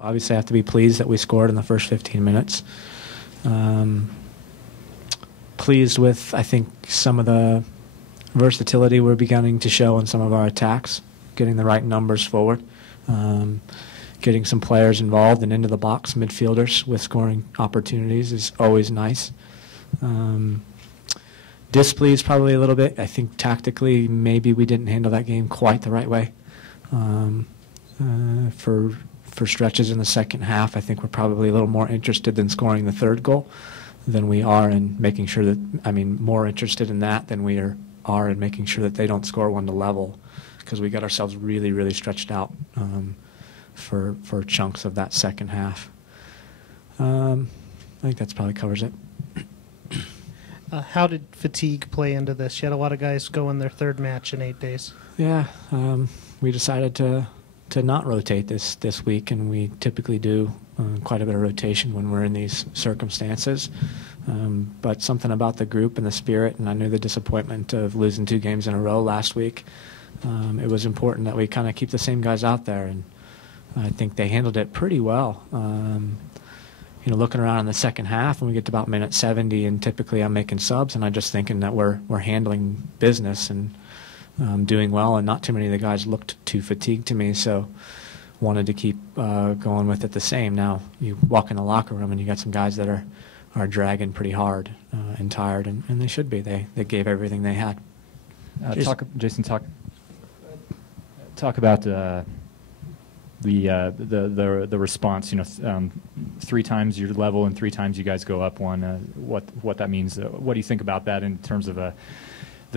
Obviously, I have to be pleased that we scored in the first 15 minutes. Pleased with, I think, some of the versatility we're beginning to show in some of our attacks, getting the right numbers forward, getting some players involved and into the box, midfielders with scoring opportunities is always nice. Displeased probably a little bit. I think tactically maybe we didn't handle that game quite the right way. For stretches in the second half, I think we're probably a little more interested in scoring the third goal than we are in making sure that, more interested in that than we are in making sure that they don't score one to level, because we got ourselves really, really stretched out for chunks of that second half. I think that probably covers it. How did fatigue play into this? You had a lot of guys go in their third match in 8 days. Yeah, we decided to not rotate this week, and we typically do quite a bit of rotation when we're in these circumstances. But something about the group and the spirit, and I knew the disappointment of losing 2 games in a row last week. It was important that we kind of keep the same guys out there, and I think they handled it pretty well. Looking around in the second half, when we get to about minute 70, and typically I'm making subs, and I'm just thinking that we're handling business and doing well, and not too many of the guys looked too fatigued to me, so wanted to keep going with it the same. Now, you walk in the locker room and you got some guys that are dragging pretty hard and tired, and they should be. They gave everything they had. Jason, talk about the response. 3 times your level and 3 times you guys go up one. What that means? What do you think about that in terms of the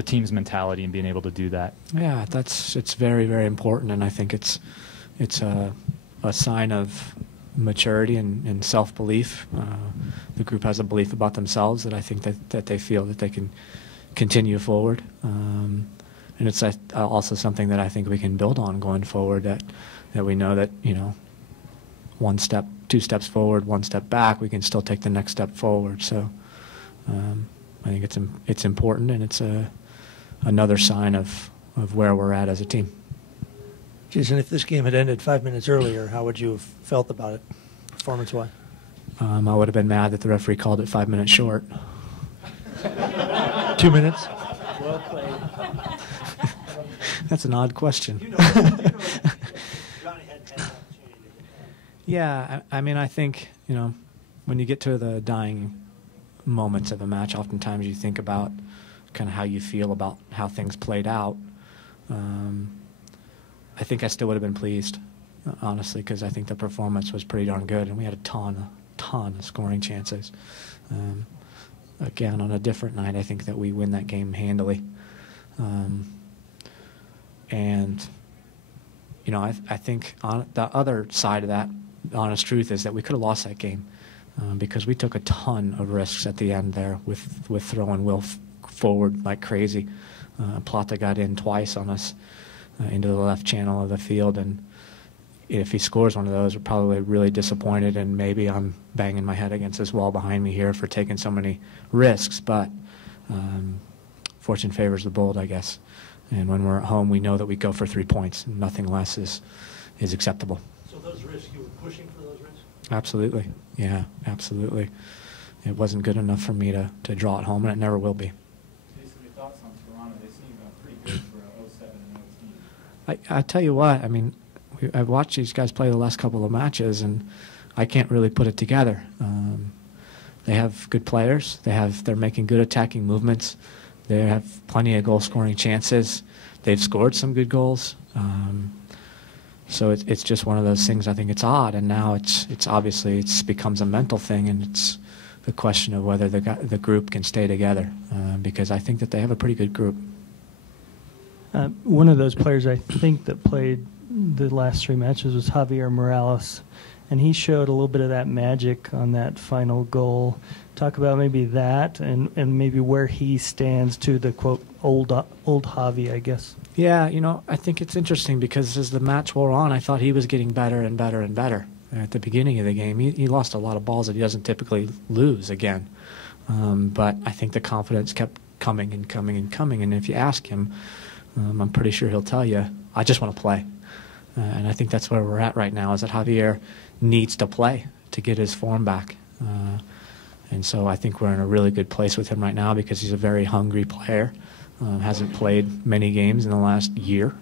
team's mentality and being able to do that? Yeah, it's very, very important, and I think it's a sign of maturity and self-belief. The group has a belief about themselves that I think that they feel that they can continue forward, and it's also something that I think we can build on going forward. That we know that 1 step, 2 steps forward, 1 step back, we can still take the next step forward. So I think it's important, and it's another sign of where we're at as a team. Jason, if this game had ended 5 minutes earlier, how would you have felt about it, performance-wise? I would have been mad that the referee called it 5 minutes short. 2 minutes? Well played. That's an odd question. Yeah, I think, when you get to the dying moments of a match, oftentimes you think about kind of how you feel about how things played out. I think I still would have been pleased, honestly, because I think the performance was pretty darn good, and we had a ton of scoring chances. Again, on a different night, I think that we win that game handily. And, I think on the other side of that, the honest truth is that we could have lost that game because we took a ton of risks at the end there with throwing Will forward like crazy. Plata got in twice on us into the left channel of the field, and if he scores one of those, we're probably really disappointed, and maybe I'm banging my head against this wall behind me here for taking so many risks, but fortune favors the bold, I guess. And when we're at home, we know that we go for 3 points, and nothing less is acceptable. So those risks, you were pushing for those risks? Absolutely. Yeah, absolutely. It wasn't good enough for me to draw it home, and it never will be. Jason, your thoughts on Toronto? They seem pretty good for 07 and 0 team. I tell you what, I've watched these guys play the last couple of matches, and I can't really put it together. They have good players. They're making good attacking movements. They have plenty of goal-scoring chances. They've scored some good goals. So it's just one of those things. I think it's odd, and now it's obviously becomes a mental thing, and it's the question of whether the group can stay together, because I think that they have a pretty good group. One of those players I think that played the last 3 matches was Javier Morales, and he showed a little bit of that magic on that final goal. Talk about maybe that and maybe where he stands to the, quote, old Javi, I guess. Yeah, I think it's interesting because as the match wore on, I thought he was getting better and better and better. At the beginning of the game, he lost a lot of balls that he doesn't typically lose again. But I think the confidence kept coming and coming and coming. And if you ask him, I'm pretty sure he'll tell you, I just want to play. And I think that's where we're at right now, is that Javier needs to play to get his form back. And so I think we're in a really good place with him right now because he's a very hungry player. Hasn't played many games in the last year,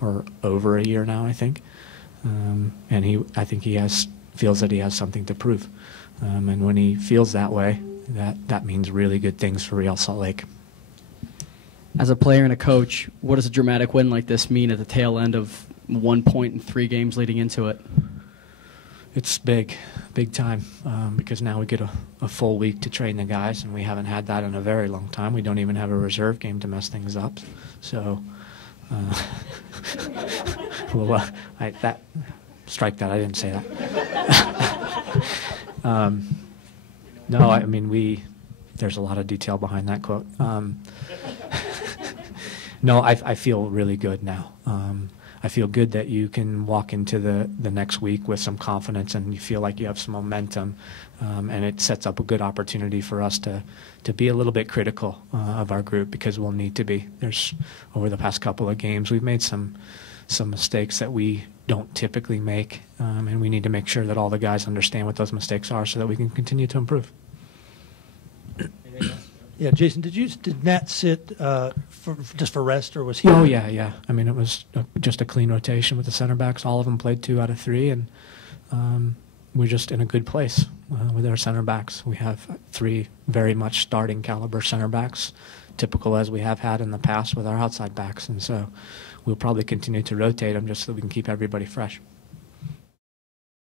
or over a year now, I think. And I think he feels that he has something to prove. And when he feels that way, that means really good things for Real Salt Lake. As a player and a coach, what does a dramatic win like this mean at the tail end of 1 point in 3 games leading into it? It's big time, because now we get a full week to train the guys, and we haven't had that in a very long time. We don't even have a reserve game to mess things up. So, strike that. I didn't say that. No, I mean, there's a lot of detail behind that quote. No, I feel really good now. I feel good that you can walk into the next week with some confidence, and you feel like you have some momentum, and it sets up a good opportunity for us to be a little bit critical of our group, because we'll need to be. Over the past couple of games, we've made some mistakes that we don't typically make, and we need to make sure that all the guys understand what those mistakes are so that we can continue to improve. Yeah, Jason, did Nat sit just for rest, or was he? Oh yeah. I mean, it was just a clean rotation with the center backs. All of them played 2 out of 3, and we're just in a good place with our center backs. We have 3 very much starting caliber center backs, typical as we have had in the past with our outside backs, and so we'll probably continue to rotate them just so we can keep everybody fresh.